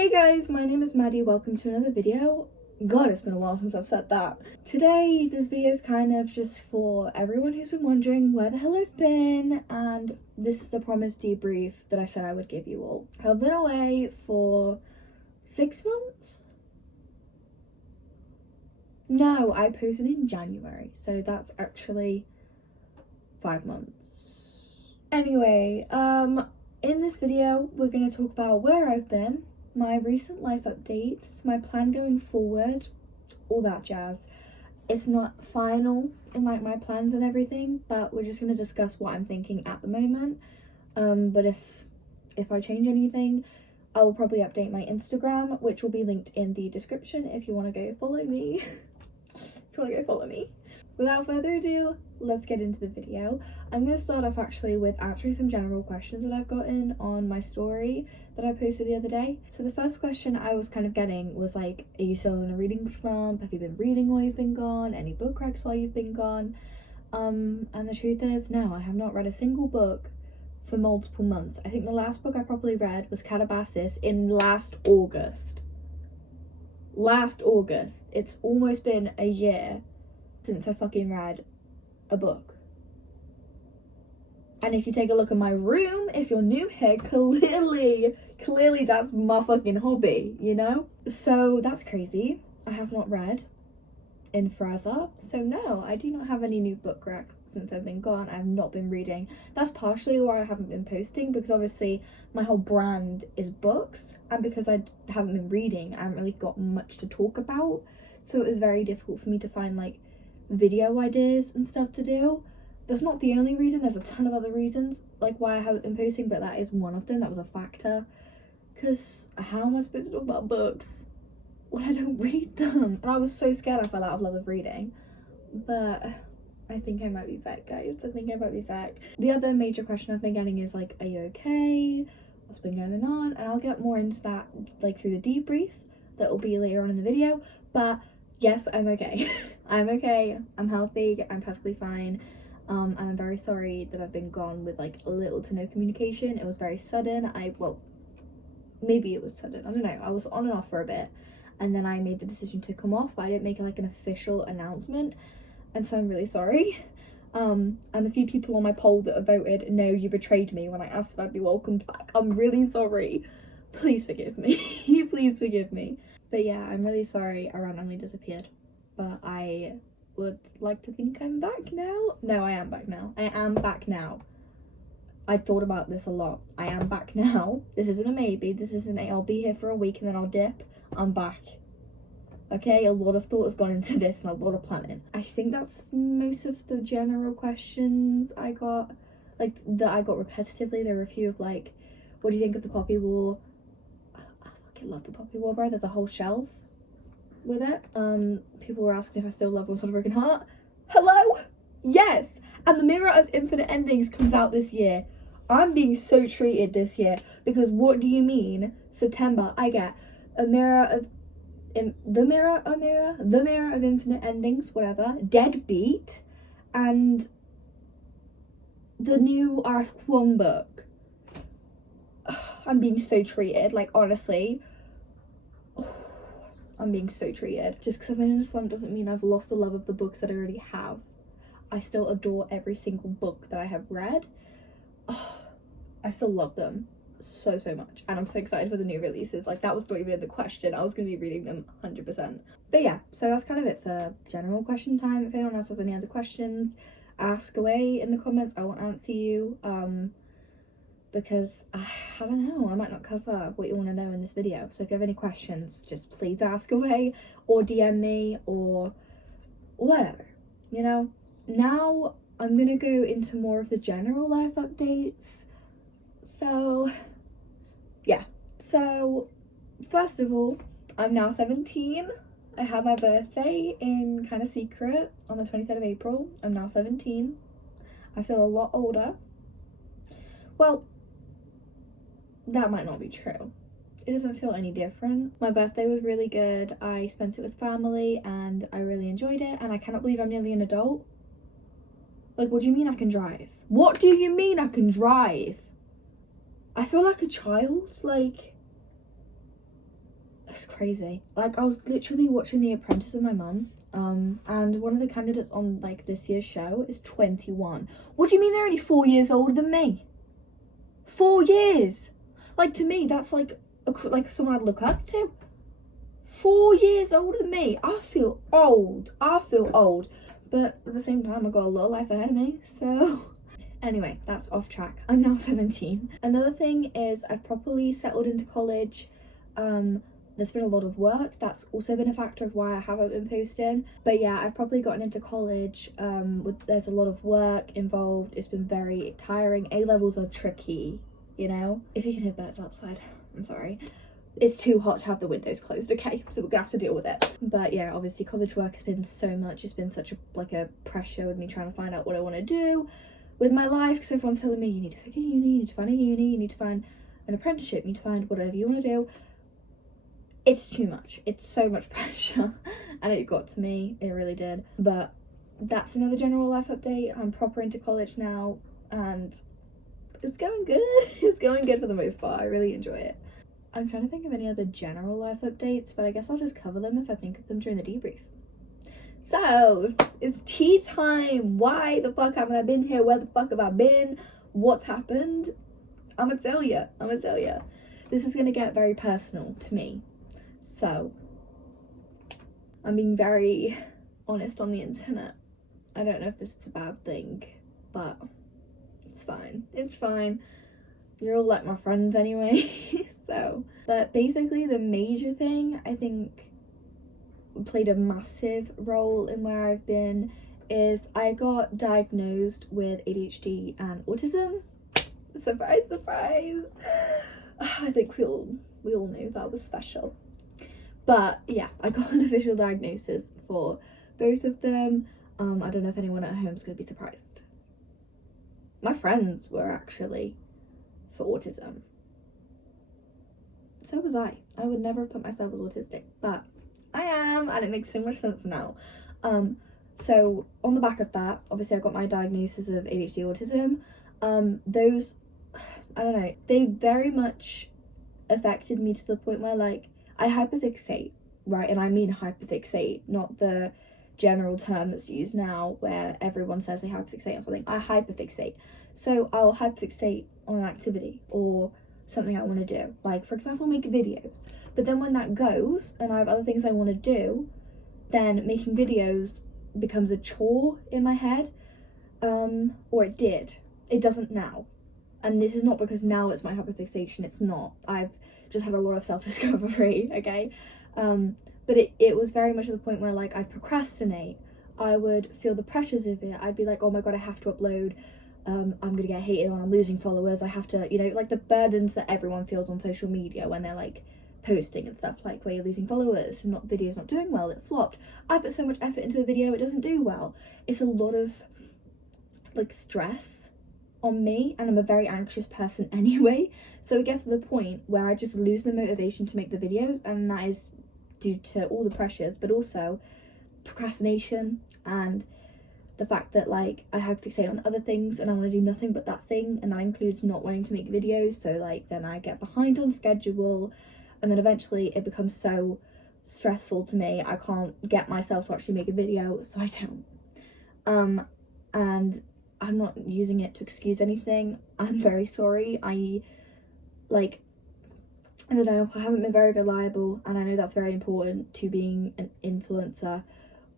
Hey guys, my name is Maddie. Welcome to another video. God, it's been a while since I've said that. Today, this video is kind of just for everyone who's been wondering where the hell I've been, and this is the promised debrief that I said I would give you all. I've been away for 6 months? No, I posted in January, so that's actually 5 months. Anyway, in this video, we're going to talk about where I've been, my recent life updates, my plan going forward, all that jazz. It's not final in like my plans and everything, but we're just going to discuss what I'm thinking at the moment. But if I change anything, I will probably update my Instagram, which will be linked in the description if you want to go follow me. Without further ado, let's get into the video. I'm going to start off actually with answering some general questions that I've gotten on my story that I posted the other day. So the first question I was kind of getting was like, are you still in a reading slump? Have you been reading while you've been gone? Any book recs while you've been gone? And the truth is, no, I have not read a single book for multiple months. I think the last book I properly read was Catchup in last August. It's almost been a year since I fucking read a book. And if you take a look at my room, if you're new here, clearly that's my fucking hobby, you know? So that's crazy. I have not read in forever. So no, I do not have any new book recs since I've been gone. I've not been reading. That's partially why I haven't been posting, because obviously my whole brand is books, and because I haven't been reading, I haven't really got much to talk about. So it was very difficult for me to find like video ideas and stuff to do. That's not the only reason. There's a ton of other reasons like why I haven't been posting, but that is one of them. That was a factor, because how am I supposed to talk about books when I don't read them? And I was so scared I fell out of love with reading. But I think I might be back, guys. I think I might be back. The other major question I've been getting is like, are you okay? What's been going on? And I'll get more into that like through the debrief that will be later on in the video. But yes, I'm okay. I'm okay. I'm healthy. I'm perfectly fine. And I'm very sorry that I've been gone with like little to no communication. It was very sudden. Maybe it was sudden. I don't know. I was on and off for a bit, and then I made the decision to come off, but I didn't make like an official announcement, and so I'm really sorry. And the few people on my poll that have voted no, you betrayed me when I asked if I'd be welcomed back, I'm really sorry. Please forgive me. Please forgive me. But yeah, I'm really sorry I randomly disappeared, but I would like to think I'm back now. No, I am back now. I thought about this a lot. I am back now. This isn't a maybe. This isn't a I'll be here for a week and then I'll dip. I'm back. Okay, a lot of thought has gone into this and a lot of planning. I think that's most of the general questions I got, like that I got repetitively. There were a few of like, what do you think of the Poppy War? I fucking love the Poppy War, bro. There's a whole shelf with it. People were asking if I still love Once on a Broken Heart. Hello? Yes! And the Mirror of Infinite Endings comes out this year. I'm being so treated this year, because what do you mean? September, I get a Mirror of the Mirror of Infinite Endings, whatever, Deadbeat, and the new Arth Kwon book. I'm being so treated, like honestly. I'm being so treated. Just because I've been in a slump doesn't mean I've lost the love of the books that I already have. I still adore every single book that I have read. Oh, I still love them so much, and I'm so excited for the new releases. Like, that was not even in the question. I was going to be reading them 100%. But yeah, so that's kind of it for general question time. If anyone else has any other questions, ask away in the comments. I won't answer you, because I don't know, I might not cover what you want to know in this video. So if you have any questions, just please ask away or DM me or whatever, you know. Now I'm gonna go into more of the general life updates. So yeah, so first of all, I'm now 17. I had my birthday in kind of secret on the 23rd of April. I'm now 17. I feel a lot older. Well, that might not be true. It doesn't feel any different. My birthday was really good. I spent it with family and I really enjoyed it, and I cannot believe I'm nearly an adult. Like, what do you mean I can drive? What do you mean I can drive? I feel like a child. Like, It's crazy. Like, I was literally watching The Apprentice with my mum, and one of the candidates on, like, this year's show is 21. What do you mean they're only 4 years older than me? 4 years! Like, to me, that's, like someone I'd look up to. 4 years older than me. I feel old. But at the same time, I've got a lot of life ahead of me, so... Anyway, that's off track. I'm now 17. Another thing is I've properly settled into college. There's been a lot of work. That's also been a factor of why I haven't been posting. But yeah, I've probably gotten into college. There's a lot of work involved. It's been very tiring. A-levels are tricky, you know? If you can hear birds outside, I'm sorry. It's too hot to have the windows closed, okay? So we're gonna have to deal with it. But yeah, obviously college work has been so much. It's been such a pressure with me trying to find out what I want to do with my life, because everyone's telling me you need to pick a uni, you need to find a uni, you need to find an apprenticeship, you need to find whatever you want to do. It's too much. It's so much pressure, and it got to me. It really did. But that's another general life update. I'm proper into college now, and it's going good. It's going good for the most part. I really enjoy it. I'm trying to think of any other general life updates, but I guess I'll just cover them if I think of them during the debrief. So, it's tea time. Why the fuck haven't I been here? Where the fuck have I been? What's happened? I'ma tell ya. This is gonna get very personal to me. So, I'm being very honest on the internet. I don't know if this is a bad thing, but it's fine. It's fine. You're all like my friends anyway. So, but basically the major thing I think played a massive role in where I've been is I got diagnosed with ADHD and autism. Surprise, surprise. I think we all knew that was special. But yeah, I got an official diagnosis for both of them. I don't know if anyone at home is going to be surprised. My friends were actually for autism. So was I. I would never have put myself as autistic, but I am, and it makes so much sense now. So on the back of that, obviously I got my diagnosis of ADHD autism. Those, I don't know, they very much affected me to the point where, like, I hyperfixate, right? And I mean hyperfixate, not the general term that's used now where everyone says they hyperfixate on something. I hyperfixate. So I'll hyperfixate on an activity or something I want to do. Like, for example, make videos. But then when that goes and I have other things I want to do, then making videos becomes a chore in my head. Or it did. It doesn't now. And this is not because now it's my hyperfixation. It's not. I've just had a lot of self-discovery, okay? But it was very much at the point where, like, I'd procrastinate. I would feel the pressures of it. I'd be like, oh my god, I have to upload. I'm gonna get hated on, I'm losing followers, I have to, you know, like the burdens that everyone feels on social media when they're like posting and stuff, like where you're losing followers and video's not doing well, it flopped. I put so much effort into a video, it doesn't do well. It's a lot of like stress on me, and I'm a very anxious person anyway, so it gets to the point where I just lose the motivation to make the videos, and that is due to all the pressures, but also procrastination and the fact that, like, I hyperfixate on other things and I want to do nothing but that thing, and that includes not wanting to make videos. So, like, then I get behind on schedule, and then eventually it becomes so stressful to me I can't get myself to actually make a video, so I don't. And I'm not using it to excuse anything. I'm very sorry. I don't know, I haven't been very reliable, and I know that's very important to being an influencer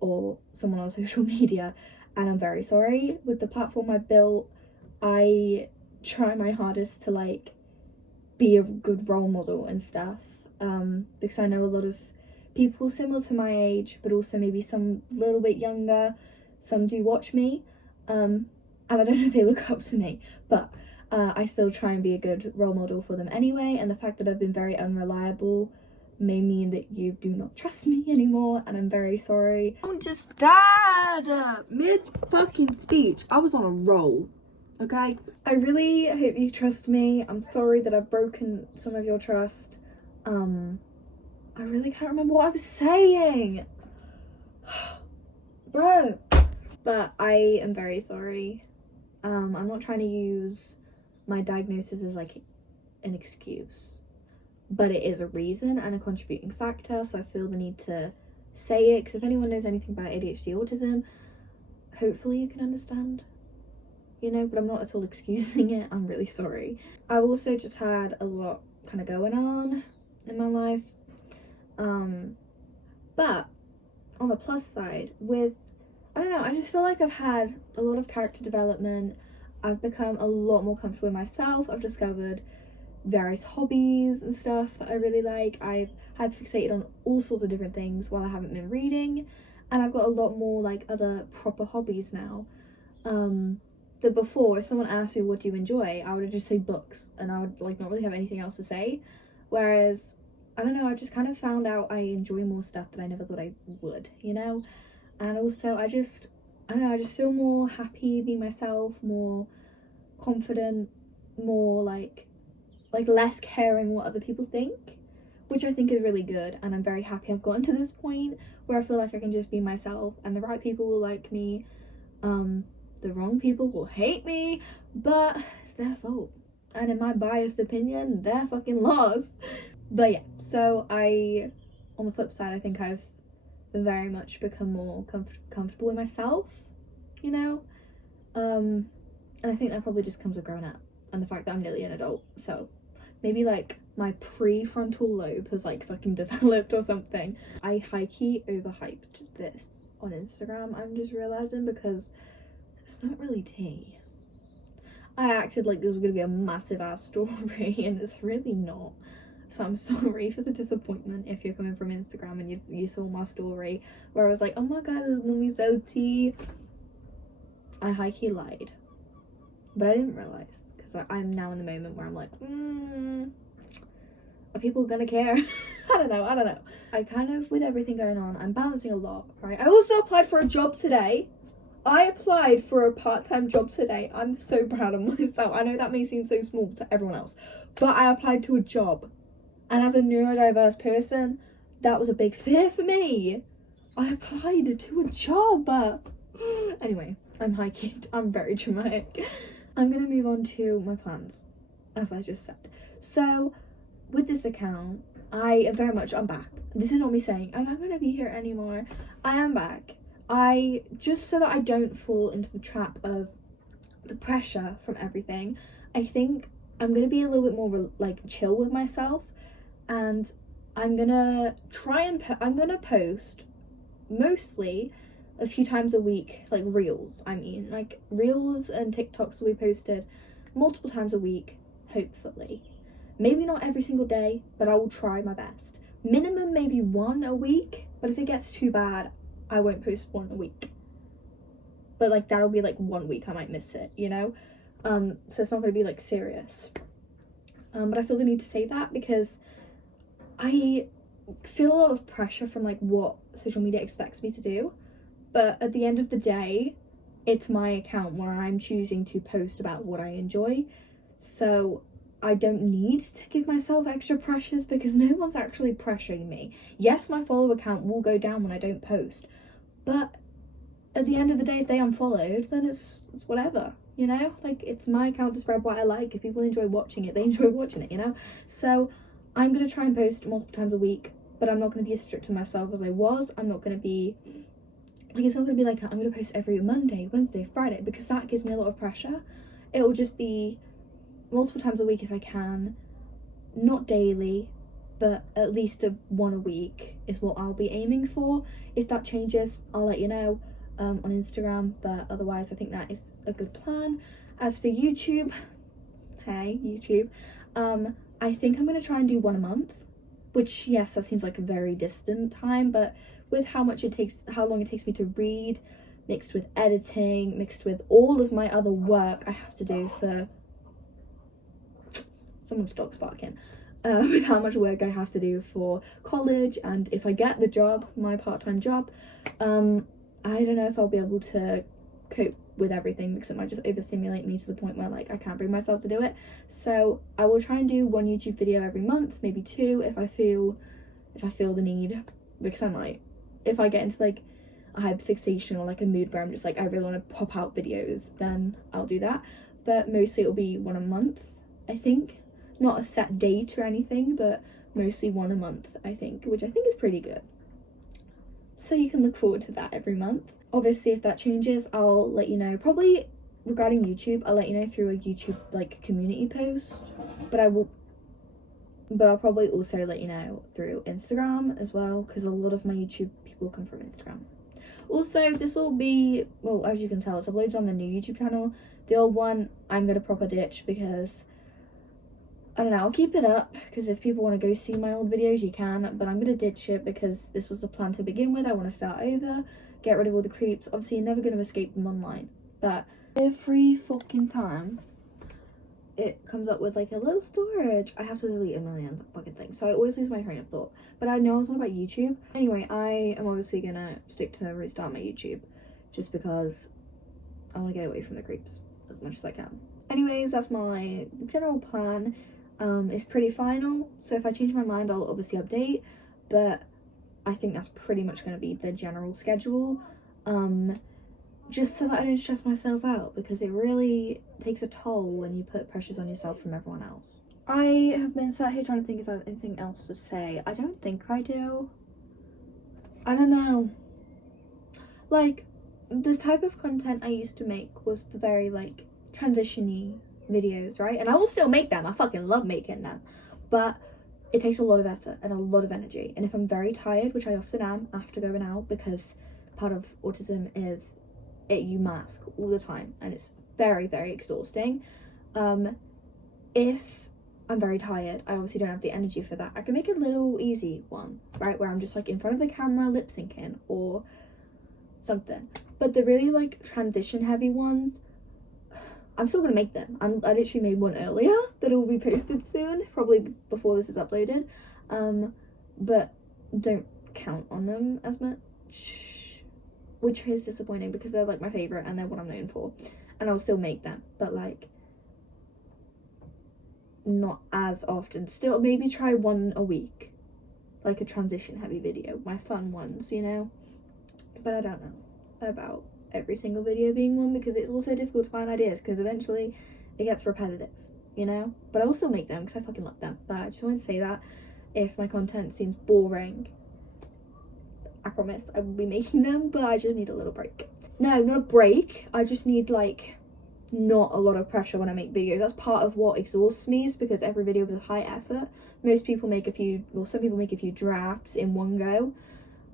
or someone on social media. And I'm very sorry. With the platform I built, I try my hardest to, like, be a good role model and stuff, because I know a lot of people similar to my age, but also maybe some little bit younger, some do watch me, and I don't know if they look up to me, but I still try and be a good role model for them anyway, and the fact that I've been very unreliable may mean that you do not trust me anymore, and I'm very sorry. I just died mid-fucking speech. I was on a roll, okay? I really hope you trust me. I'm sorry that I've broken some of your trust. I really can't remember what I was saying. Bro. But I am very sorry. I'm not trying to use my diagnosis as, like, an excuse. but it is a reason and a contributing factor, so I feel the need to say it, because if anyone knows anything about ADHD autism, hopefully you can understand, you know, but I'm not at all excusing it. I'm really sorry. I've also just had a lot kind of going on in my life, but on the plus side, with, I don't know, I just feel like I've had a lot of character development. I've become a lot more comfortable with myself. I've discovered various hobbies and stuff that I really like. I've had fixated on all sorts of different things while I haven't been reading, and I've got a lot more like other proper hobbies now. That before, if someone asked me what do you enjoy, I would just say books, and I would like not really have anything else to say. Whereas, I don't know, I just kind of found out I enjoy more stuff that I never thought I would, you know? And also I don't know, I just feel more happy being myself, more confident, more like less caring what other people think, which I think is really good, and I'm very happy I've gotten to this point where I feel like I can just be myself, and the right people will like me, the wrong people will hate me, but it's their fault, and in my biased opinion, they're fucking lost. But yeah, so on the flip side, I think I've very much become more comfortable with myself, you know, and I think that probably just comes with growing up and the fact that I'm nearly an adult, so maybe like my prefrontal lobe has like fucking developed or something. I high-key overhyped this on Instagram, I'm just realizing, because it's not really tea. I acted like this was gonna be a massive ass story and it's really not. So I'm sorry for the disappointment if you're coming from Instagram and you saw my story where I was like, oh my god, this is gonna be so tea. I high-key lied. But I didn't realise, because I'm now in the moment where I'm like, are people gonna care? I don't know. I kind of, with everything going on, I'm balancing a lot, right? I also applied for a job today. I applied for a part-time job today. I'm so proud of myself. I know that may seem so small to everyone else, but I applied to a job. And as a neurodiverse person, that was a big fear for me. I applied to a job. Anyway, I'm very dramatic. I'm going to move on to my plans, as I just said. So, with this account, I'm back. This is not me saying, I'm not going to be here anymore. I am back. Just so that I don't fall into the trap of the pressure from everything, I think I'm going to be a little bit more chill with myself, and I'm going to post mostly a few times a week, reels. Reels and TikToks will be posted multiple times a week, hopefully. Maybe not every single day, but I will try my best. Minimum maybe one a week, but if it gets too bad, I won't post one a week. But that'll be 1 week I might miss it, you know? So it's not gonna be serious. But I feel the need to say that because I feel a lot of pressure from what social media expects me to do. But at the end of the day, it's my account where I'm choosing to post about what I enjoy. So I don't need to give myself extra pressures because no one's actually pressuring me. Yes, my follow account will go down when I don't post. But at the end of the day, if they unfollowed, then it's whatever, you know? It's my account to spread what I like. If people enjoy watching it, they enjoy watching it, you know? So I'm going to try and post multiple times a week, but I'm not going to be as strict to myself as I was. I'm not going to be... it's not going to be I'm going to post every Monday, Wednesday, Friday, because that gives me a lot of pressure. It will just be multiple times a week if I can. Not daily, but at least one a week is what I'll be aiming for. If that changes, I'll let you know on Instagram, but otherwise I think that is a good plan. As for YouTube, hey YouTube, I think I'm going to try and do one a month, which, yes, that seems like a very distant time, but with how long it takes me to read, mixed with editing, mixed with all of my other work I have to do for... someone's dog's barking. With how much work I have to do for college, and if I get the job, my part-time job, I don't know if I'll be able to cope with everything because it might just overstimulate me to the point where I can't bring myself to do it. So I will try and do one YouTube video every month, maybe two if I feel the need, because I might. If I get into a hyperfixation or a mood where I'm just I really want to pop out videos, then I'll do that. But mostly it'll be one a month, I think. Not a set date or anything, but mostly one a month, I think, which I think is pretty good. So you can look forward to that every month. Obviously, if that changes, I'll let you know. Probably regarding YouTube, I'll let you know through a YouTube like community post, but I'll probably also let you know through Instagram as well, because a lot of my YouTube people come from Instagram. Also, this will be, well, as you can tell, it's uploaded on the new YouTube channel. The old one, I'm going to proper ditch because, I don't know, I'll keep it up, because if people want to go see my old videos, you can, but I'm going to ditch it because this was the plan to begin with. I want to start over, get rid of all the creeps. Obviously, you're never going to escape them online, but every fucking time it comes up with like a low storage, I have to delete a million fucking things, so I always lose my train of thought. But I know it's not about YouTube. Anyway, I am obviously gonna stick to restart my YouTube just because I want to get away from the creeps as much as I can. Anyways, that's my general plan. It's pretty final, so if I change my mind, I'll obviously update, but I think that's pretty much going to be the general schedule, just so that I don't stress myself out, because it really takes a toll when you put pressures on yourself from everyone else. I have been sat here trying to think if I have anything else to say. I don't think I do. I don't know. Like, the type of content I used to make was the very, like, transition-y videos, right? And I will still make them. I fucking love making them. But it takes a lot of effort and a lot of energy. And if I'm very tired, which I often am after going out, because part of autism is you mask all the time and it's very, very exhausting. If I'm very tired, I obviously don't have the energy for that. I can make a little easy one, right, where I'm just like in front of the camera lip syncing or something. But the really like transition heavy ones, I'm still gonna make them. I literally made one earlier that will be posted soon, probably before this is uploaded, but don't count on them as much, which is disappointing because they're like my favorite and they're what I'm known for, and I'll still make them, but like not as often. Still, maybe try one a week, like a transition heavy video, my fun ones, you know. But I don't know about every single video being one, because it's also difficult to find ideas, because eventually it gets repetitive, you know. But I will still make them because I fucking love them. But I just want to say that if my content seems boring, I promise I will be making them, but I just need a little break. No, not a break, I just need like not a lot of pressure when I make videos. That's part of what exhausts me, is because every video is a high effort. Most people make a few, well, some people make a few drafts in one go,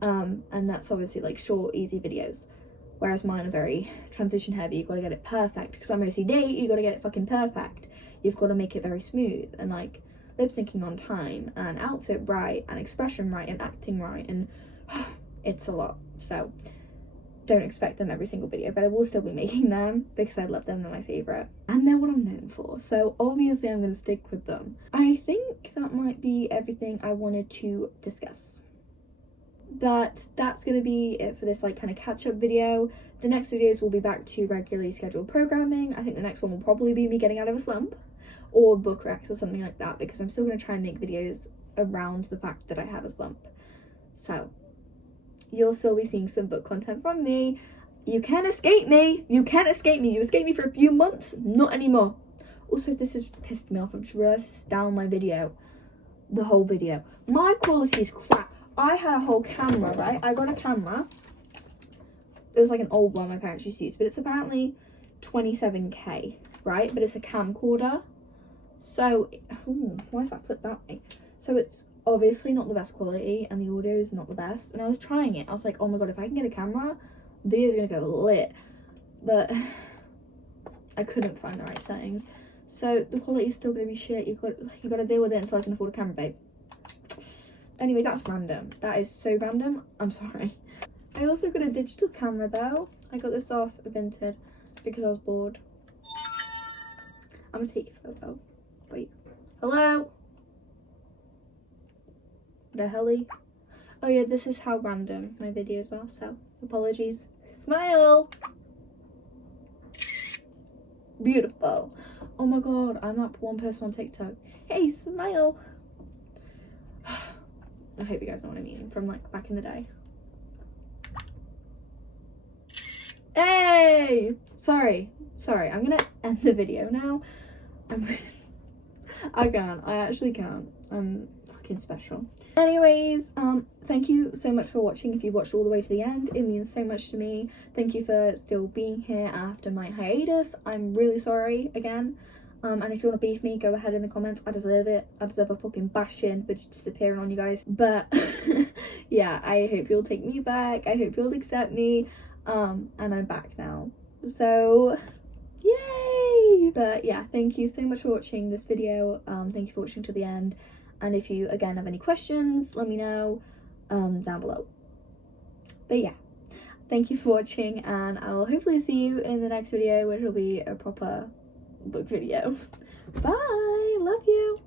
and that's obviously like short, easy videos, whereas mine are very transition heavy. You've got to get it perfect, because I'm OCD, you've got to get it fucking perfect. You've got to make it very smooth, and like lip syncing on time, and outfit right, and expression right, and acting right, and it's a lot. So don't expect them every single video, but I will still be making them because I love them. They're my favourite and they're what I'm known for, so obviously I'm going to stick with them. I think that might be everything I wanted to discuss, but that's going to be it for this like kind of catch-up video. The next videos will be back to regularly scheduled programming. I think the next one will probably be me getting out of a slump or book recs or something like that, because I'm still going to try and make videos around the fact that I have a slump. So you'll still be seeing some book content from me. You can't escape me. You can't escape me. You escaped me for a few months, not anymore. Also, this has pissed me off. I've just realised down my video, the whole video. My quality is crap. I had a whole camera, right? I got a camera. It was like an old one my parents used to use, but it's apparently 27k, right? But it's a camcorder. So, why is that flipped that way? So it's obviously not the best quality and the audio is not the best, and I was trying it. I was like, oh my god, if I can get a camera, the video is gonna go lit, but I couldn't find the right settings, so the quality is still gonna be shit. You got to deal with it until I can afford a camera, babe. Anyway, that's random. That is so random. I'm sorry. I also got a digital camera though. I got this off Vinted because I was bored. I'm gonna take a photo. Wait. Hello? The helly. Oh yeah, this is how random my videos are, so apologies. Smile! Beautiful. Oh my god, I'm that one person on TikTok. Hey, smile! I hope you guys know what I mean, from like back in the day. Hey! Sorry, I'm gonna end the video now. I can't, I actually can't. I'm fucking special. Anyways, thank you so much for watching. If you watched all the way to the end, it means so much to me. Thank you for still being here after my hiatus. I'm really sorry again. And if you want to beef me, go ahead in the comments. I deserve it. I deserve a fucking bashing for just disappearing on you guys. But yeah, I hope you'll take me back. I hope you'll accept me. And I'm back now. So yay! But yeah, thank you so much for watching this video. Thank you for watching to the end. And if you again have any questions, let me know down below. But yeah, thank you for watching, and I'll hopefully see you in the next video, which will be a proper book video. Bye! Love you!